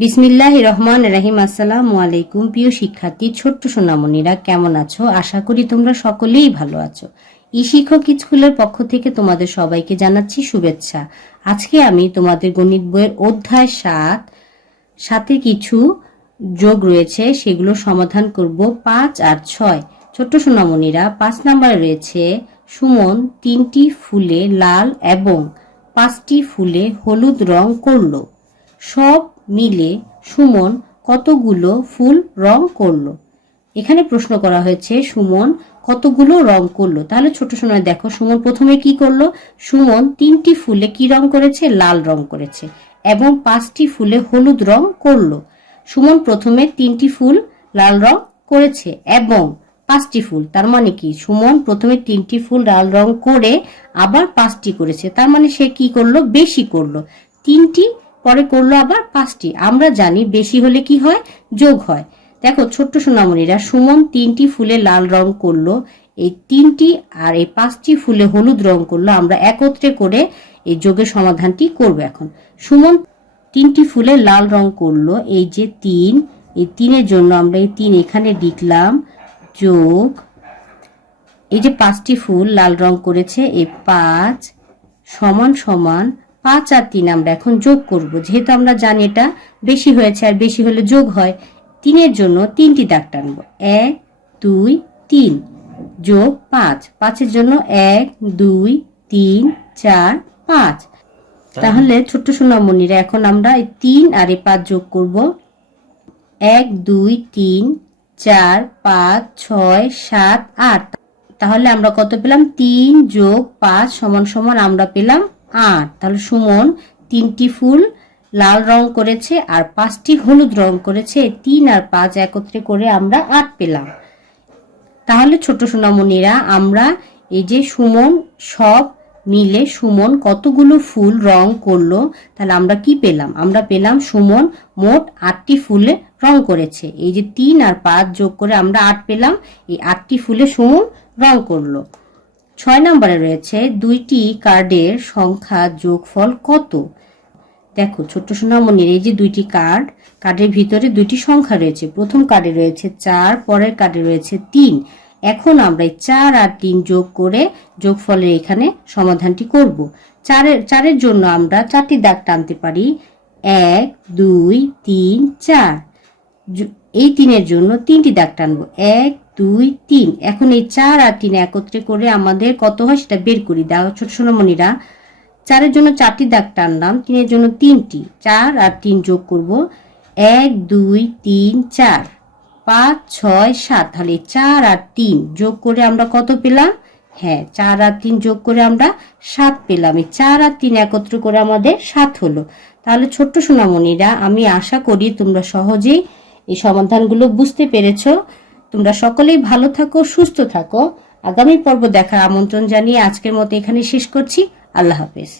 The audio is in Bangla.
বিসমিল্লাহির রহমানির রহিম। আসসালামু আলাইকুম প্রিয় শিক্ষার্থী, ছোট্ট সোনামণিরা, কেমন আছো? আশা করি তোমরা সকলেই ভালো আছো। ই-শিক্ষক স্কুলের পক্ষ থেকে তোমাদের সবাইকে জানাচ্ছি শুভেচ্ছা। আজকে আমি তোমাদের গণিত বইয়ের অধ্যায় 7 সাথে কিছু যোগ রয়েছে, সেগুলো সমাধান করব। 5 আর 6। ছোট্ট সোনামণিরা, 5 নম্বরে রয়েছে সুমন 3টি ফুলে লাল এবং 5টি ফুলে হলুদ রং করলো। সব মিলে সুমন কতগুলো ফুল রং করলো? এখানে প্রশ্ন করা হয়েছে সুমন কতগুলো রং করলো। তাহলে ছোট সোনায় দেখো, সুমন প্রথমে কি করলো? সুমন 3টি ফুলে কি রং করেছে? লাল রং করেছে এবং 5টি ফুলে হলুদ রং করলো। সুমন প্রথমে 3টি ফুল লাল রং করেছে এবং 5টি ফুল, তার মানে কি সুমন প্রথমে 3টি ফুল লাল রং করে আবার 5টি করেছে, তার মানে সে কি করলো? বেশি করলো। 3টি পরে করলো আবার 5টি। আমরা জানি বেশি হলে কি হয়? যোগ হয়। দেখো ছোট্ট সোনামণিরা, সুমন 3টি ফুলে লাল রং করলো, এই 3টি আর এই 5টি ফুলে হলুদ রং করলো। আমরা একত্রে করে এই যোগের সমাধানটি করব। এখন সুমন 3টি ফুলে লাল রং করলো, এই যে 3, এই 3-এর জন্য আমরা এই 3 এখানে লিখলাম, যোগ এই যে 5টি ফুল লাল রং করেছে, এই 5 সমান সমান 5 আর 3 আমরা এখন যোগ করব। যেহেতু আমরা জানি এটা বেশি হয়েছে আর বেশি হলে যোগ হয়, 3-এর জন্য 3টি দাগ টানব। 1 2 3 যোগ 5, 5-এর জন্য 1 2 3 4 5। তাহলে ছোট্ট সোনামণিরা, এখন আমরা এই 3 আর এই 5 যোগ করব। 1 2 3 4 5 6 7 8। তাহলে আমরা কত পেলাম? 3 যোগ 5 সমান সমান আমরা পেলাম 8। তাহলে সুমন 3টি ফুল লাল রং করেছে আর 5টি হলুদ রং করেছে, 3 আর 5 একত্রে করে আমরা 8 পেলাম। তাহলে ছোট সোনামণিরা, আমরা এই যে সুমন সব মিলে সুমন কতগুলো ফুল রং করলো, তাহলে আমরা কি পেলাম? আমরা পেলাম সুমন মোট 8টি ফুলে রং করেছে। এই যে 3 আর 5 যোগ করে আমরা 8 পেলাম। এই 8টি ফুলে সুমন রং করলো। 6 নম্বরে রয়েছে 2টি কার্ডের সংখ্যা যোগফল কত? দেখো ছোট্ট সোনামণির, এই যে 2টি কার্ডের ভিতরে 2টি সংখ্যা রয়েছে। প্রথম কার্ডে রয়েছে 4, পরের কার্ডে রয়েছে 3। এখন আমরা 4 আর 3 যোগ করে যোগফলের এখানে সমাধানটি করব। 4-এর জন্য আমরা 4টি দাগ টানতে পারি, 1 2 3 4। এই 3-এর জন্য 3টি দাগ টানবো, 1 2 3। এখন এই 4 আর 3 একত্রে করে আমাদের কত হয় সেটা বের করি। দাও ছোট সোনামণিরা, 4-এর জন্য 4টি দাগ টানলাম, 3-এর জন্য 3টি। 4 আর 3 যোগ করব, 1 2 3 4 5 6 7। তাহলে 4 আর 3 যোগ করে আমরা কত পেলাম? হ্যাঁ, 4 আর 3 যোগ করে আমরা 7 পেলাম। এই 4 আর 3 একত্র করে আমাদের 7 হলো। তাহলে ছোট্ট সোনামণিরা, আমি আশা করি তোমরা সহজেই এই সমাধানগুলো বুঝতে পেরেছো। তোমরা সকলেই ভালো থাকো, সুস্থ থাকো। আগামী পর্ব দেখার আমন্ত্রণ জানিয়ে আজকের মতো এখানে শেষ করছি। আল্লাহ হাফেজ।